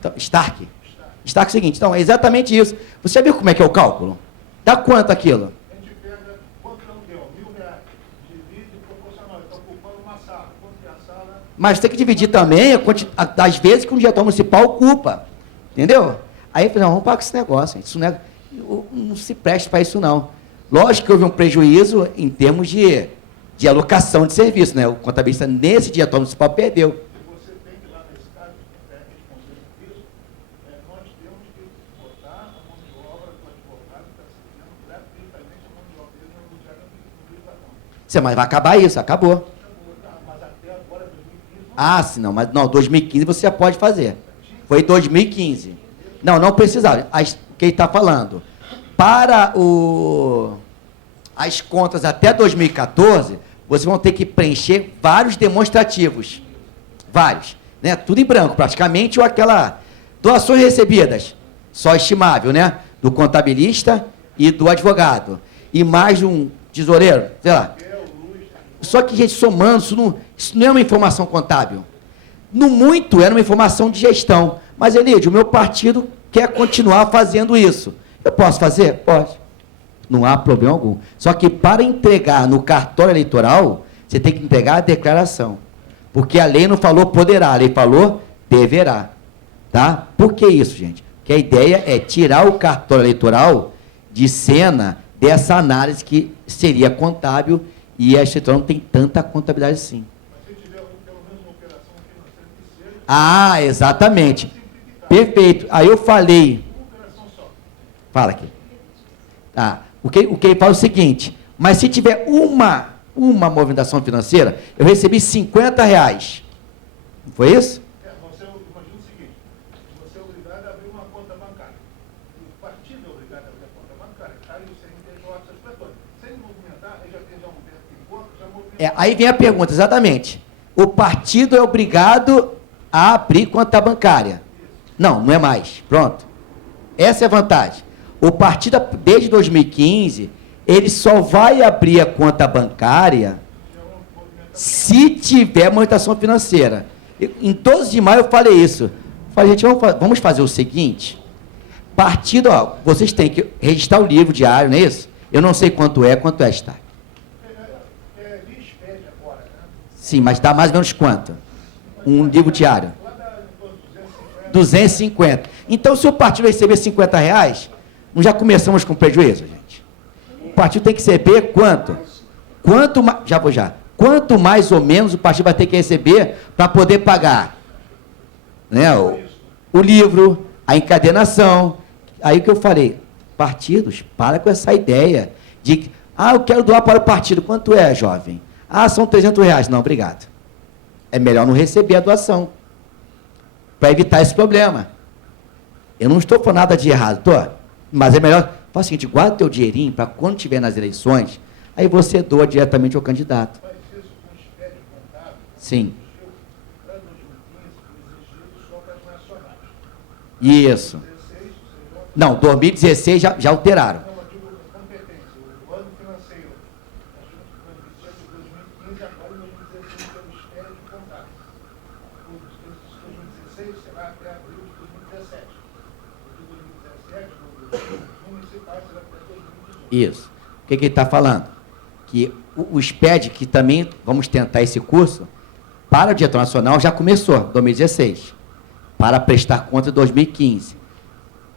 Então, Stark. Stark é o seguinte, então, é exatamente isso. Você já viu como é que é o cálculo? Dá quanto aquilo? A gente pega quanto não deu, R$1.000, divide proporcional, está ocupando uma sala. Quanto é a sala? Mas tem que dividir também das vezes que um diretor municipal ocupa. Entendeu? Aí eu falei, não, vamos pagar esse negócio. Isso não se presta para isso, não. Lógico que houve um prejuízo em termos de alocação de serviço, né? O contabilista, nesse diretor municipal, perdeu. Se você tem que, lá nesse caso, responder por isso, nós temos que botar a mão de obra do advogado que está sendo gratuitamente a mão de obra dele no dia não. Mas vai acabar isso, acabou. Mas até agora, 2015... Ah, sim, não, mas não, 2015 você já pode fazer. Foi 2015. Não precisava. O que ele está falando? Para as contas até 2014, vocês vão ter que preencher vários demonstrativos. Vários. Né? Tudo em branco, praticamente, ou aquela doações recebidas, só estimável, né? Do contabilista e do advogado. E mais um tesoureiro, sei lá. Só que, gente, somando, isso não é uma informação contábil. No muito, era uma informação de gestão. Mas, Elidio, o meu partido quer continuar fazendo isso. Eu posso fazer? Posso. Não há problema algum. Só que para entregar no cartório eleitoral, você tem que entregar a declaração. Porque a lei não falou poderá, a lei falou deverá. Tá? Por que isso, gente? Porque a ideia é tirar o cartório eleitoral de cena dessa análise que seria contábil e a escritura não tem tanta contabilidade assim. Mas se tiver pelo menos uma operação financeira que seja... Ah, exatamente. Perfeito. Aí eu falei... Fala aqui. Ah, o que ele fala é o seguinte, mas se tiver uma movimentação financeira, eu recebi R$50. Não foi isso? Você imagina o seguinte, você é obrigado a abrir uma conta bancária. O partido é obrigado a abrir a conta bancária. Está aí o CNPJ, essas questões. Sem movimentar, ele já tem um conta, já movimenta. Aí vem a pergunta, exatamente. O partido é obrigado a abrir conta bancária. Não é mais. Pronto. Essa é a vantagem. O partido, desde 2015, ele só vai abrir a conta bancária se tiver movimentação financeira. Em 12 de maio eu falei isso. Falei, gente, vamos fazer o seguinte. Partido, vocês têm que registrar o livro diário, não é isso? Eu não sei quanto é, está. Agora, né? Sim, mas dá mais ou menos quanto? Um livro diário? 250. Então, se o partido receber R$50, nós já começamos com prejuízo, gente. O partido tem que receber quanto? Quanto mais ou menos o partido vai ter que receber para poder pagar, né, o livro, a encadenação. Aí o que eu falei, partidos, para com essa ideia de, eu quero doar para o partido. Quanto é, jovem? São R$300. Não, obrigado. É melhor não receber a doação, para evitar esse problema. Eu não estou falando nada de errado, mas é melhor, faz o seguinte, guarda o teu dinheirinho para quando tiver nas eleições, aí você doa diretamente ao candidato. Faz isso com espécie contábil. Sim. Para 2015, exigido só para as nacionais. Isso. Não, 2016 já alteraram. Não, eu digo competência. O ano financeiro, nós tivemos que 2015, agora em 2016, pelo espécie contábil. O de 2016 será até abril de 2017. O de 2017, o municipal será até 2018. Isso. O que ele está falando? Que o SPED, que também vamos tentar esse curso, para o diretor nacional já começou, 2016, para prestar conta em 2015.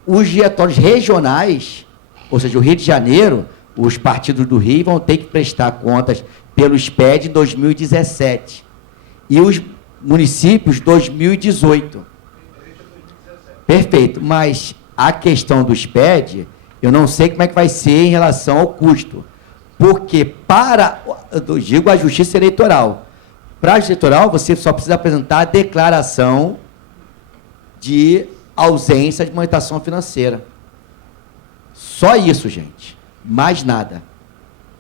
Os diretórios regionais, ou seja, o Rio de Janeiro, os partidos do Rio vão ter que prestar contas pelo SPED em 2017. E os municípios, 2018. Perfeito, mas a questão do SPED, eu não sei como é que vai ser em relação ao custo. Porque eu digo a justiça eleitoral. Para a justiça eleitoral, você só precisa apresentar a declaração de ausência de movimentação financeira. Só isso, gente. Mais nada.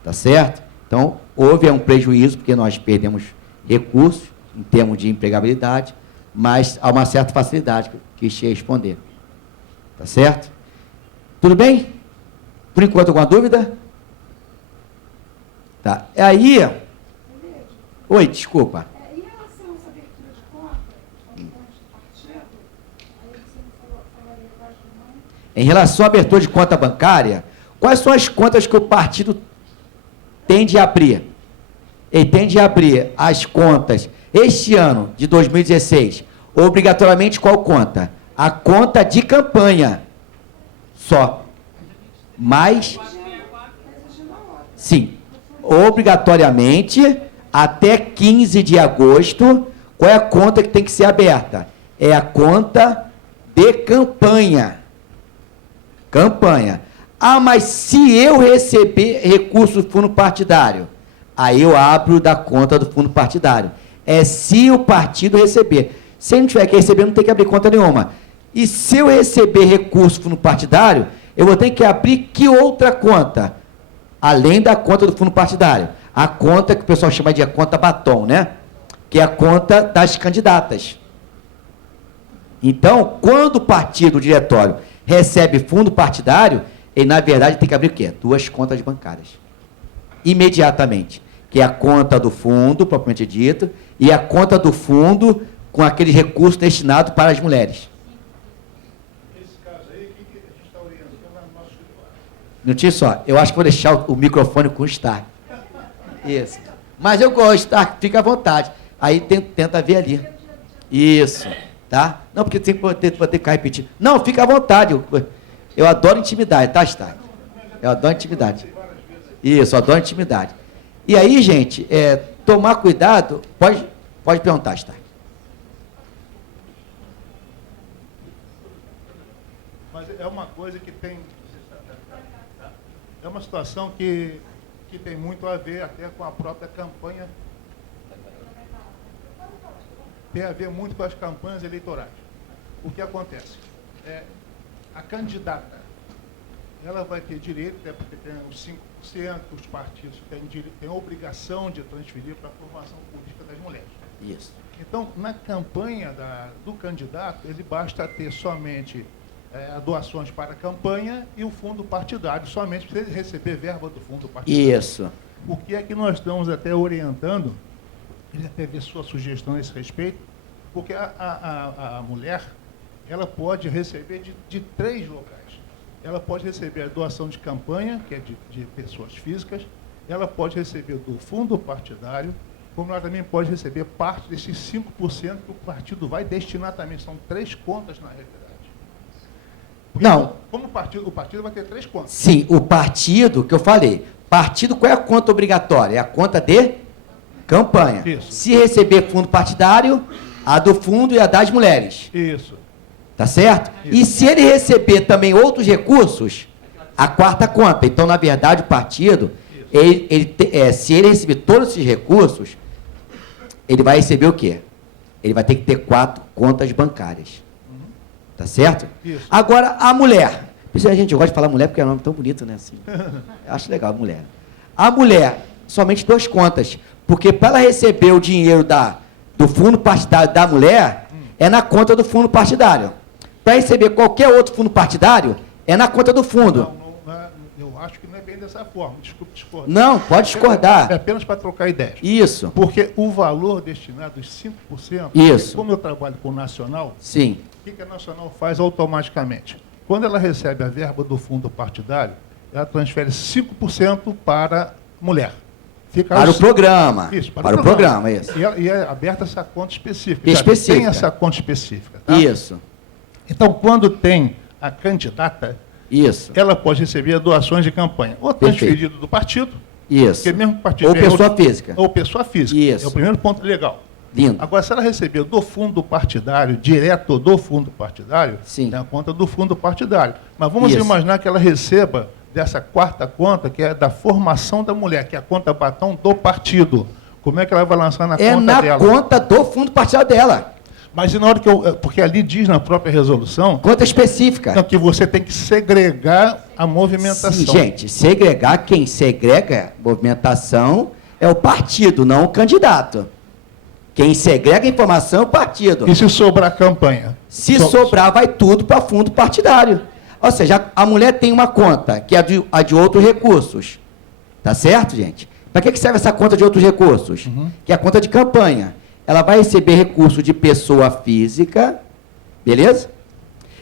Tá certo? Então, houve um prejuízo, porque nós perdemos recursos em termos de empregabilidade, mas há uma certa facilidade que quis responder. Tá certo? Tudo bem? Por enquanto, alguma dúvida? Tá. Aí... Oi, desculpa. Em relação a essa abertura de conta, ao ponto de partido, aí você Em relação à abertura de conta bancária, quais são as contas que o partido tende a abrir? Ele tende a abrir as contas, este ano, de 2016, obrigatoriamente qual conta? A conta de campanha. Só. Mas, sim, obrigatoriamente, até 15 de agosto, qual é a conta que tem que ser aberta? É a conta de campanha. Campanha. Ah, mas se eu receber recurso do fundo partidário, aí eu abro da conta do fundo partidário. É se o partido receber. Se ele não tiver que receber, não tem que abrir conta nenhuma. E se eu receber recurso do fundo partidário, eu vou ter que abrir que outra conta? Além da conta do fundo partidário. A conta que o pessoal chama de a conta batom, né? Que é a conta das candidatas. Então, quando o partido, o diretório, recebe fundo partidário, ele, na verdade, tem que abrir o quê? 2 contas bancárias. Imediatamente. Que é a conta do fundo, propriamente dito, e a conta do fundo com aqueles recursos destinados para as mulheres. Nesse caso aí, o que a gente está orientando no nosso escritório? Minutinho só. Eu acho que vou deixar o microfone com o Stark. Isso. Mas eu gosto, Stark, fica à vontade. Aí tenta ver ali. Isso. Tá? Não, porque tem que poder ficar repetindo. Não, fica à vontade. Eu adoro intimidade, tá, Stark? Eu adoro intimidade. Isso, eu adoro intimidade. E aí, gente, tomar cuidado, pode perguntar, Stark. Mas é uma coisa que tem... É uma situação que tem muito a ver até com a própria campanha. Tem a ver muito com as campanhas eleitorais. O que acontece? A candidata, ela vai ter direito, até porque tem os 5%, os partidos têm obrigação de transferir para a formação política das mulheres. Isso. Então, na campanha do candidato, ele basta ter somente doações para a campanha e o fundo partidário, somente para ele receber verba do fundo partidário. Isso. O que é que nós estamos até orientando, ele até ver sua sugestão a esse respeito, porque a mulher, ela pode receber de 3 locais. Ela pode receber a doação de campanha, que é de pessoas físicas, ela pode receber do fundo partidário, como ela também pode receber parte desses 5% que o partido vai destinar também. São 3 contas na realidade. Porque Não. Como o partido vai ter 3 contas. Sim, o partido, que eu falei, partido, qual é a conta obrigatória? É a conta de campanha. Isso. Se receber fundo partidário, a do fundo e a das mulheres. Isso. Tá certo? Isso. E se ele receber também outros recursos, a 4ª conta. Então, na verdade, o partido, se ele receber todos esses recursos, ele vai receber o quê? Ele vai ter que ter 4 contas bancárias. Tá certo? Isso. Agora, a mulher. Gente, eu gosto de falar mulher porque é um nome tão bonito, né? Assim, eu acho legal, mulher. A mulher, somente 2 contas. Porque para ela receber o dinheiro do fundo partidário da mulher, é na conta do fundo partidário. Para receber qualquer outro fundo partidário, é na conta do fundo. Não, eu acho que não é bem dessa forma. Desculpe discordar. Não, pode discordar. É apenas para trocar ideias. Isso. Porque o valor destinado, os 5%, Isso. como eu trabalho com o Nacional, Sim. o que a Nacional faz automaticamente? Quando ela recebe a verba do fundo partidário, ela transfere 5% para a mulher. Fica Para o programa. Isso, para o programa, isso. E é aberta essa conta específica. Específica. Tem essa conta específica. Tá? Isso. Então, quando tem a candidata, Isso. ela pode receber doações de campanha, ou transferido do partido, Isso. porque mesmo que o partido Ou ganhe pessoa física. ou pessoa física. Isso. É o primeiro ponto legal. Lindo. Agora, se ela receber do fundo partidário, direto do fundo partidário, Sim. tem a conta do fundo partidário. Mas vamos Isso. imaginar que ela receba dessa 4ª conta, que é da formação da mulher, que é a conta batom do partido. Como é que ela vai lançar na É conta na dela? conta do fundo partidário dela. Mas e na hora que porque ali diz na própria resolução Conta específica. que você tem que segregar a movimentação. Sim, gente, quem segrega movimentação é o partido, não o candidato. Quem segrega a informação é o partido. E se sobrar campanha? Se sobrar, vai tudo para fundo partidário. Ou seja, a mulher tem uma conta, que é a de outros recursos. Tá certo, gente? Para que serve essa conta de outros recursos? Que é a conta de campanha. Ela vai receber recurso de pessoa física, beleza?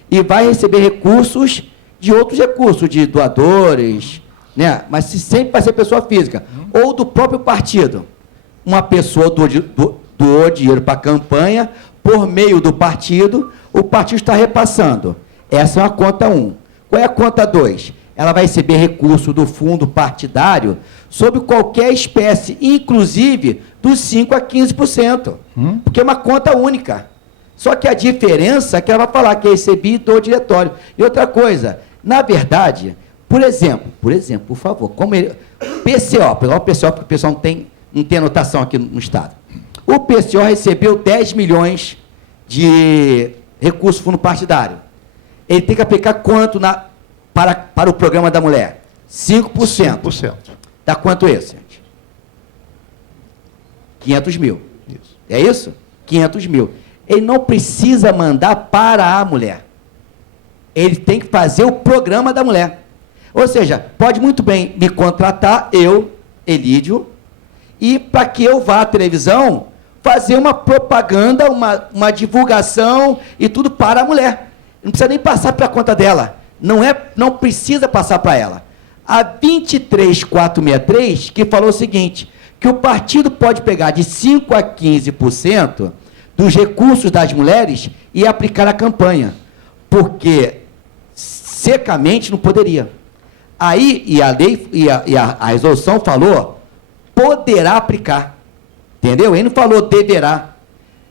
E vai receber recursos de outros recursos, de doadores, né? Mas sempre vai ser pessoa física. Ou do próprio partido. Uma pessoa doou dinheiro para a campanha, por meio do partido, o partido está repassando. Essa é uma conta 1. Qual é a conta 2? Ela vai receber recurso do fundo partidário sobre qualquer espécie, inclusive dos 5% a 15%. Porque é uma conta única. Só que a diferença é que ela vai falar que recebi do diretório. E outra coisa, na verdade, por exemplo, por favor, como ele, PCO, pegar o PCO, porque o pessoal não tem anotação aqui no Estado. O PCO recebeu 10 milhões de recurso fundo partidário. Ele tem que aplicar quanto para o programa da mulher? 5%. 5%. Dá quanto isso, gente? 500 mil. Isso. É isso? 500 mil. Ele não precisa mandar para a mulher. Ele tem que fazer o programa da mulher. Ou seja, pode muito bem me contratar, eu, Elídio, e para que eu vá à televisão fazer uma propaganda, uma divulgação e tudo para a mulher. Não precisa nem passar para a conta dela. Não precisa passar para ela. A 23463, que falou o seguinte, que o partido pode pegar de 5% a 15% dos recursos das mulheres e aplicar a campanha. Porque secamente não poderia. Aí, e a lei, a resolução falou, poderá aplicar. Entendeu? Ele não falou deverá.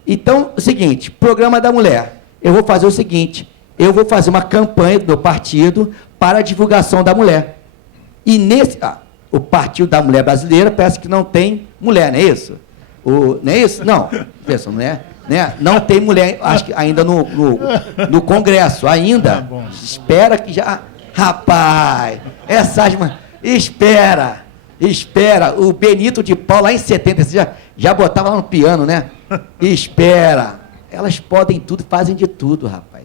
Então, é o seguinte, programa da mulher. Eu vou fazer o seguinte, eu vou fazer uma campanha do meu partido para a divulgação da mulher. E o Partido da Mulher Brasileira parece que não tem mulher, não é isso? Não é isso? Não, pessoal, não é? Né? Não tem mulher, acho que ainda no Congresso, ainda. Espera que já... Rapaz, espera, o Benito de Paula lá em 70, já botava lá no piano, né? Espera, elas podem tudo, fazem de tudo, rapaz.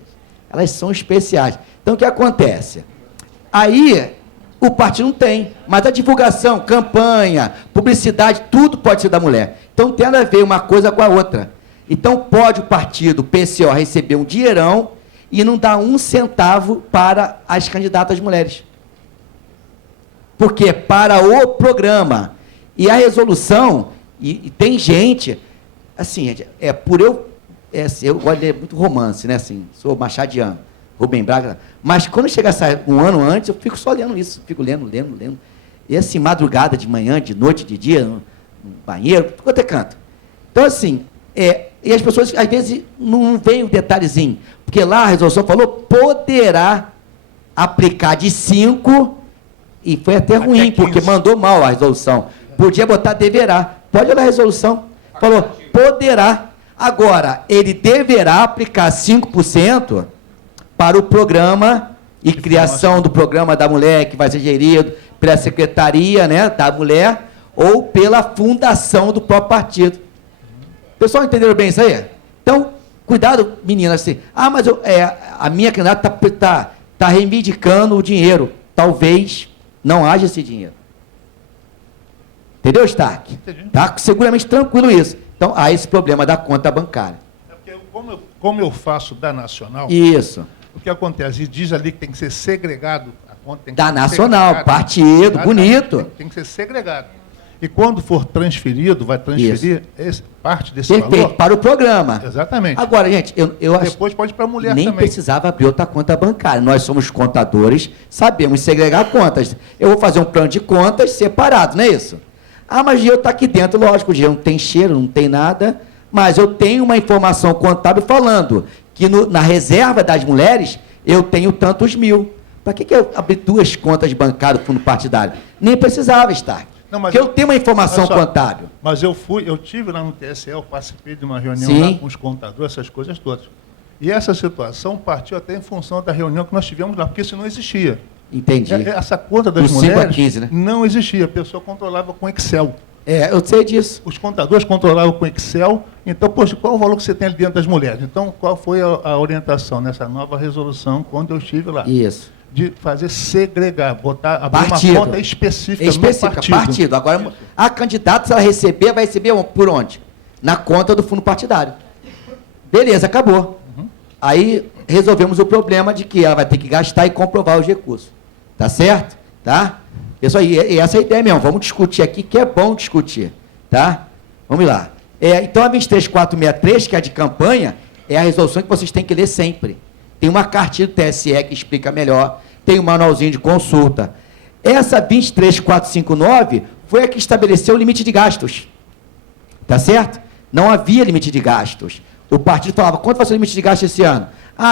Elas são especiais. Então, o que acontece? Aí, o partido não tem, mas a divulgação, campanha, publicidade, tudo pode ser da mulher. Então, tem nada a ver uma coisa com a outra. Então, pode o partido, o PCO, receber um dinheirão e não dar 1 centavo para as candidatas mulheres. Porque para o programa. E a resolução, e tem gente, assim, eu gosto de ler muito romance, né? Assim, sou machadiano, Rubem Braga, mas quando chega a sair um ano antes, eu fico só lendo isso, fico lendo. E assim, madrugada, de manhã, de noite, de dia, no banheiro, quanto é canto. Então, assim, e as pessoas, às vezes, não veem o detalhezinho, porque lá a resolução falou, poderá aplicar de 5%, e foi até ruim, porque mandou mal a resolução. Podia botar deverá. Pode olhar a resolução. Falou, poderá. Agora, ele deverá aplicar 5% para o programa e criação do programa da mulher, que vai ser gerido pela secretaria, né, da mulher, ou pela fundação do próprio partido. Pessoal, entenderam bem isso aí? Então, cuidado, meninas, assim. Mas a minha candidata tá reivindicando o dinheiro. Talvez não haja esse dinheiro. Entendeu, Stark? Entendi. Tá seguramente tranquilo isso. Então, há esse problema da conta bancária. Porque como eu faço da Nacional, Isso. o que acontece? E diz ali que tem que ser segregado. A conta tem que Da ser Nacional, segregada. partido, Exatamente, bonito. Tem que ser segregado. E quando for transferido, vai transferir parte desse Perfeito, valor. para o programa. Exatamente. Agora, gente, eu acho Depois pode ir para a mulher nem também. precisava abrir outra conta bancária. Nós somos contadores, sabemos segregar contas. Eu vou fazer um plano de contas separado, não é isso? Mas o dinheiro está aqui dentro, lógico, o dinheiro não tem cheiro, não tem nada, mas eu tenho uma informação contábil falando que na reserva das mulheres eu tenho tantos mil. Para que eu abri 2 contas bancárias do fundo partidário? Nem precisava estar. Não, mas Porque eu tenho uma informação olha só, contábil. Mas eu tive lá no TSE, eu participei de uma reunião Sim. lá com os contadores, essas coisas todas. E essa situação partiu até em função da reunião que nós tivemos lá, porque isso não existia. Entendi. Essa conta das Do 5 a mulheres 15, né? não existia, a pessoa controlava com Excel. Eu sei disso. Os contadores controlavam com Excel, então, poxa, qual o valor que você tem ali dentro das mulheres? Então, qual foi a orientação nessa nova resolução, quando eu estive lá? Isso. De fazer segregar, abrir Partido. uma conta específica no partido. Agora, a candidata, se ela receber, vai receber por onde? Na conta do fundo partidário. Beleza, acabou. Aí, resolvemos o problema de que ela vai ter que gastar e comprovar os recursos. Tá certo? Tá? Isso aí, essa é a ideia mesmo. Vamos discutir aqui, que é bom discutir. Tá? Vamos lá. Então, a 23463, que é a de campanha, é a resolução que vocês têm que ler sempre. Tem uma cartilha do TSE que explica melhor, tem um manualzinho de consulta. Essa 23459 foi a que estabeleceu o limite de gastos. Tá certo? Não havia limite de gastos. O partido falava, quanto vai ser o limite de gastos esse ano?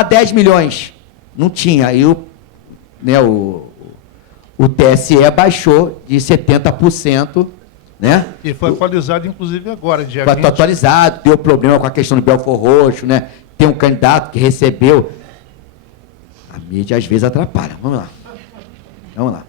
10 milhões. Não tinha. Aí o TSE baixou de 70%, né? E foi atualizado, inclusive, agora, dia Foi 20. atualizado, deu problema com a questão do Belfor Roxo, né? Tem um candidato que recebeu. A mídia às vezes atrapalha. Vamos lá. Vamos lá.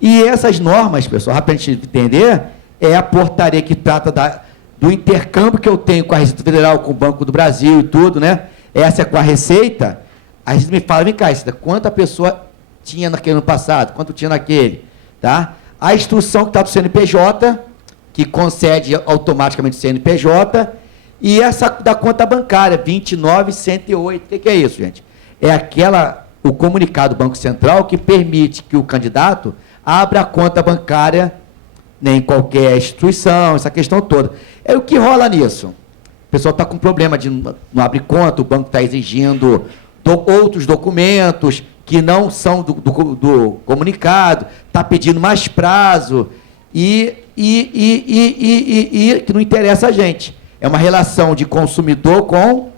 E essas normas, pessoal, para a gente entender, é a portaria que trata do intercâmbio que eu tenho com a Receita Federal, com o Banco do Brasil e tudo, né? Essa é com a Receita. A gente me fala, vem cá, Receita, quanta pessoa tinha naquele ano passado, quanto tinha naquele, tá? A instrução que está do CNPJ, que concede automaticamente o CNPJ, e essa da conta bancária, 29.108. O que é isso, gente? É o comunicado do Banco Central que permite que o candidato abra a conta bancária, né, em qualquer instituição, essa questão toda. É o que rola nisso. O pessoal está com problema de não abrir conta, o banco está exigindo outros documentos que não são do comunicado, está pedindo mais prazo e que não interessa a gente. É uma relação de consumidor com,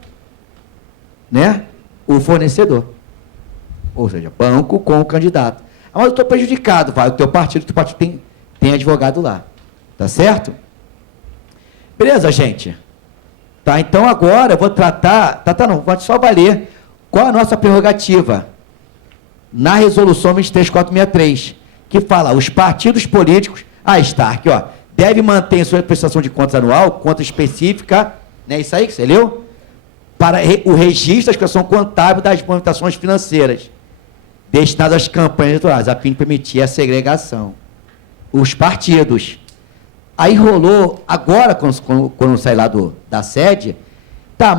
né, o fornecedor. Ou seja, banco com o candidato. Mas eu estou prejudicado, vai, o teu partido tem advogado lá. Tá certo? Beleza, gente? Tá, então agora eu vou tratar... Pode só valer qual a nossa prerrogativa na resolução 23463, que fala, os partidos políticos... está aqui, ó. Deve manter em sua prestação de contas anual, conta específica, né? Isso aí que você leu? Para o registro da expressão contábil das movimentações financeiras destinadas às campanhas eleitorais, a fim de permitir a segregação. Os partidos. Aí rolou, agora, quando sai lá da sede,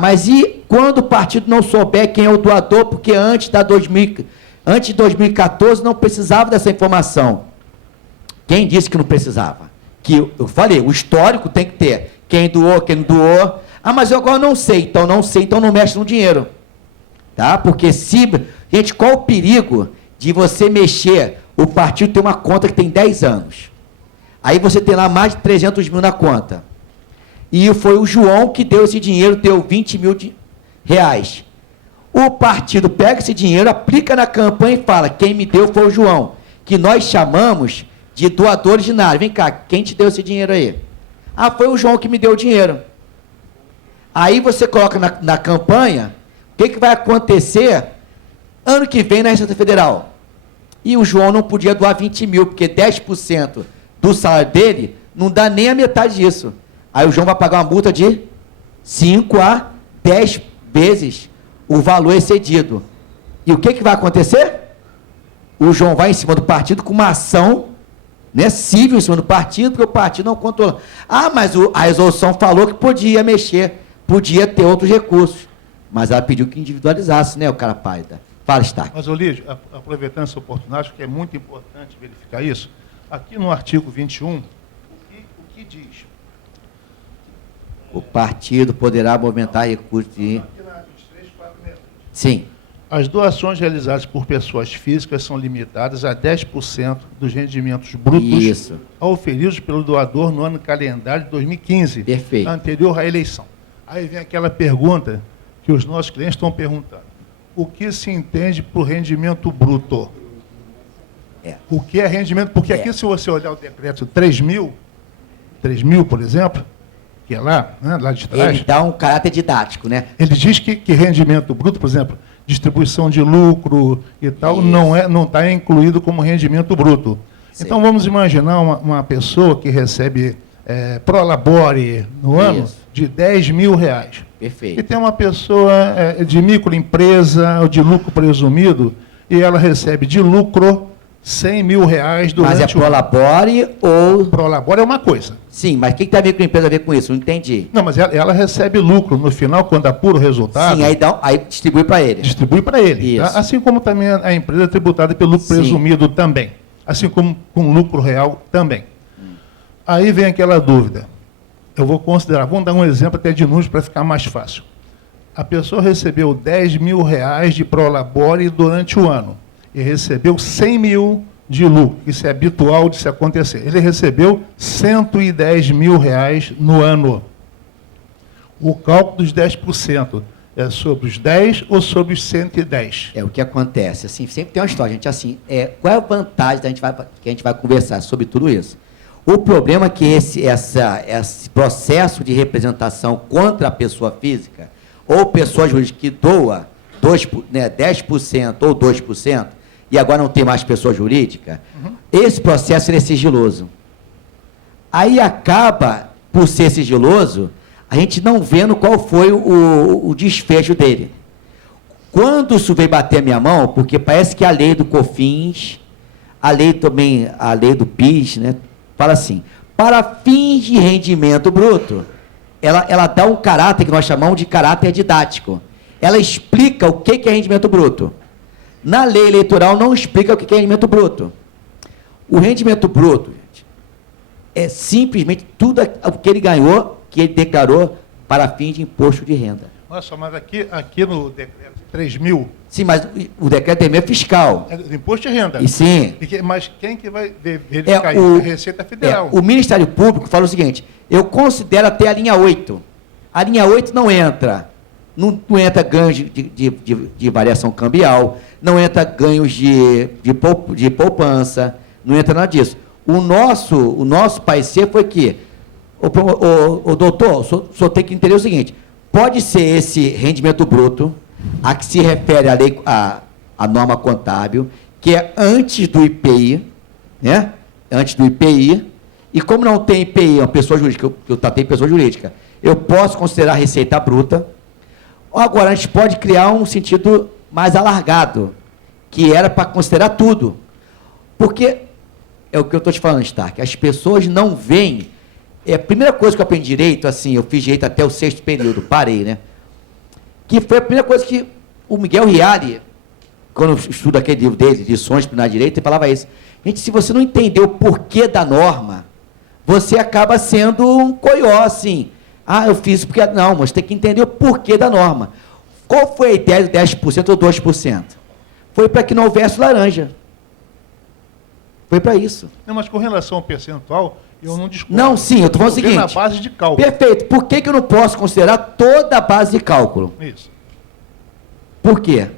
mas e quando o partido não souber quem é o doador, porque antes de 2014 não precisava dessa informação? Quem disse que não precisava? Que eu falei, o histórico tem que ter. Quem doou, quem não doou. Mas eu agora não sei, então não mexe no dinheiro. Tá? Porque gente, qual o perigo de você mexer? O partido tem uma conta que tem 10 anos. Aí você tem lá mais de 300 mil na conta. E foi o João que deu esse dinheiro, deu 20 mil reais. O partido pega esse dinheiro, aplica na campanha e fala, quem me deu foi o João, que nós chamamos de doador ordinário. Vem cá, quem te deu esse dinheiro aí? Foi o João que me deu o dinheiro. Aí você coloca na campanha, o que vai acontecer ano que vem na Receita Federal? E o João não podia doar 20 mil, porque 10% do salário dele não dá nem a metade disso. Aí o João vai pagar uma multa de 5 a 10 vezes o valor excedido. E o que vai acontecer? O João vai em cima do partido com uma ação, né, civil em cima do partido, porque o partido não controla. Mas a resolução falou que podia mexer, podia ter outros recursos. Mas ela pediu que individualizasse, né, o cara páida. Fala, Stark. Mas, Olídio, aproveitando essa oportunidade, acho que é muito importante verificar isso. Aqui no artigo 21, o que diz? O partido poderá movimentar recursos de... Aqui na 23463. Sim. As doações realizadas por pessoas físicas são limitadas a 10% dos rendimentos brutos auferidos pelo doador no ano calendário de 2015, perfeito, anterior à eleição. Aí vem aquela pergunta que os nossos clientes estão perguntando. O que se entende por rendimento bruto? O que é rendimento? Porque aqui, se você olhar o decreto 3.000, por exemplo, que é lá, né, lá de trás... Ele dá um caráter didático, né? Ele diz que rendimento bruto, por exemplo, distribuição de lucro e tal, não está incluído como rendimento bruto. Sim. Então, vamos imaginar uma pessoa que recebe prolabore no ano de 10 mil reais. Perfeito. E tem uma pessoa de microempresa ou de lucro presumido e ela recebe de lucro 100 mil reais durante Mas é Prolabore ou... Prolabore é uma coisa. Sim, mas o que tem a ver com a empresa a ver com isso? Não entendi. Não, mas ela recebe lucro no final, quando apura o resultado. Sim, aí distribui para ele. Distribui para ele. Tá? Assim como também a empresa é tributada pelo lucro presumido também. Assim como com lucro real também. Aí vem aquela dúvida. Eu vou considerar, vamos dar um exemplo até de números para ficar mais fácil. A pessoa recebeu 10 mil reais de Prolabore durante o ano e recebeu 100 mil de lucro. Isso é habitual de se acontecer. Ele recebeu 110 mil reais no ano. O cálculo dos 10% é sobre os 10 ou sobre os 110? É o que acontece. Assim, sempre tem uma história, gente. Assim, qual é a vantagem que a gente vai conversar sobre tudo isso? O problema é que esse processo de representação contra a pessoa física ou pessoa jurídica que doa 10% ou 2%, e agora não tem mais pessoa jurídica, esse processo ele é sigiloso. Aí acaba, por ser sigiloso, a gente não vendo qual foi o desfecho dele. Quando isso veio bater a minha mão, porque parece que a lei do COFINS, a lei do PIS, né, fala assim, para fins de rendimento bruto, ela dá um caráter que nós chamamos de caráter didático. Ela explica o que é rendimento bruto. Na lei eleitoral não explica o que é rendimento bruto. O rendimento bruto, gente, é simplesmente tudo o que ele ganhou, que ele declarou para fins de imposto de renda. Nossa, mas aqui no decreto 3.000... Sim, mas o decreto é meio fiscal. É do imposto de renda. E sim. Mas quem que vai verificar isso? É a Receita Federal. O Ministério Público fala o seguinte, eu considero até a linha 8. A linha 8 não entra. Não entra ganhos de variação cambial, não entra ganhos de poupança, não entra nada disso. O nosso parecer foi que, o doutor, o senhor tem que entender o seguinte, pode ser esse rendimento bruto, a que se refere à norma contábil, que é antes do IPI, né? Antes do IPI, e como não tem IPI, uma pessoa jurídica, eu tratei pessoa jurídica, eu posso considerar a receita bruta. Agora, a gente pode criar um sentido mais alargado, que era para considerar tudo. Porque, é o que eu estou te falando, Stark, as pessoas não veem. A primeira coisa que eu aprendi direito, assim, eu fiz direito até o 6º período, parei, né? Que foi a primeira coisa que o Miguel Reale, quando eu estudo aquele livro dele, Lições para Direito, ele falava isso. Gente, se você não entender o porquê da norma, você acaba sendo um coió, assim. Ah, eu fiz porque... Não, mas tem que entender o porquê da norma. Qual foi a ideia de 10% ou 2%? Foi para que não houvesse laranja. Foi para isso. Não, mas com relação ao percentual, eu não discordo. Não, sim, eu estou falando o seguinte... na base de cálculo. Perfeito. Por que eu não posso considerar toda a base de cálculo? Isso. Por quê?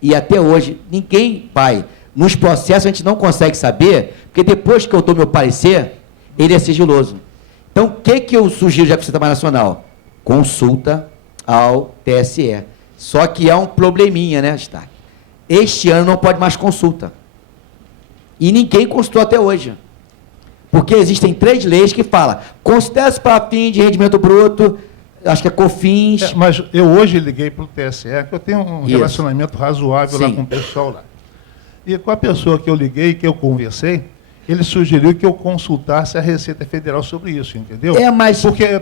E até hoje, ninguém vai... Nos processos, a gente não consegue saber, porque depois que eu dou meu parecer, ele é sigiloso. Então, o que eu sugiro já para o Sistema Nacional? Consulta ao TSE. Só que há um probleminha, né, Stark? Este ano não pode mais consulta. E ninguém consultou até hoje. Porque existem 3 leis que falam, considera-se para fim de rendimento bruto, acho que é COFINS. Mas eu hoje liguei para o TSE, que eu tenho um relacionamento razoável lá com o pessoal lá. E com a pessoa que eu liguei, que eu conversei, ele sugeriu que eu consultasse a Receita Federal sobre isso, entendeu?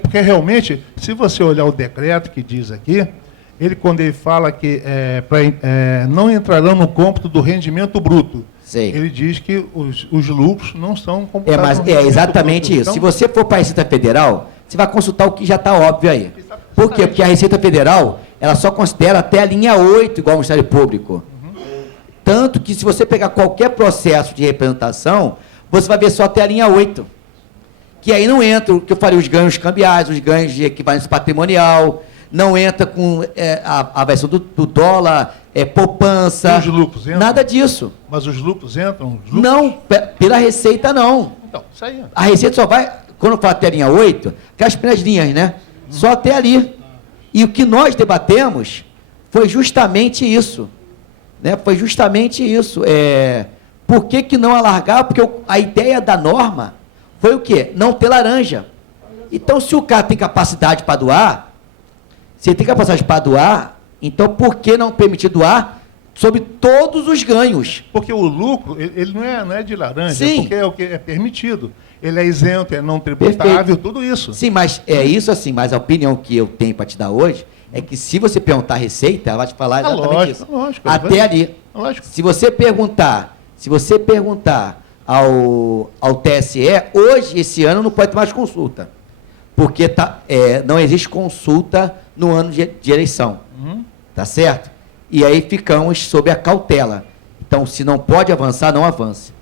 Porque realmente, se você olhar o decreto que diz aqui, quando ele fala que não entrarão no cômputo do rendimento bruto, ele diz que os lucros não são computados. Mas é exatamente bruto. Isso. Então, se você for para a Receita Federal, você vai consultar o que já está óbvio aí. Por quê? Porque a Receita Federal, ela só considera até a linha 8, igual ao Ministério Público. Tanto que, se você pegar qualquer processo de representação, você vai ver só até a linha 8. Que aí não entra o que eu falei, os ganhos cambiais, os ganhos de equivalência patrimonial, não entra com a versão do dólar, poupança. E os lucros entram? Nada disso. Mas os lucros entram? Não, pela Receita não. Então, isso aí. A Receita só vai, quando eu falo até a linha 8, aquelas primeiras linhas, né? Só até ali. E o que nós debatemos foi justamente isso. Né? Foi justamente isso. Por que não alargar? Porque a ideia da norma foi o quê? Não ter laranja. Então, se o cara tem capacidade para doar, se ele tem capacidade para doar, então por que não permitir doar sobre todos os ganhos. Porque o lucro, ele não é de laranja, Sim. porque é o que é permitido. Ele é isento, é não tributável, Perfeito. tudo isso. Sim, mas é isso assim, mas a opinião que eu tenho para te dar hoje é que se você perguntar a Receita, ela vai te falar exatamente lógico, isso. lógico. Até ali. Lógico. Se você perguntar ao TSE, hoje, esse ano, não pode ter mais consulta. Porque não existe consulta no ano de eleição. Tá certo? E aí ficamos sob a cautela. Então, se não pode avançar, não avance.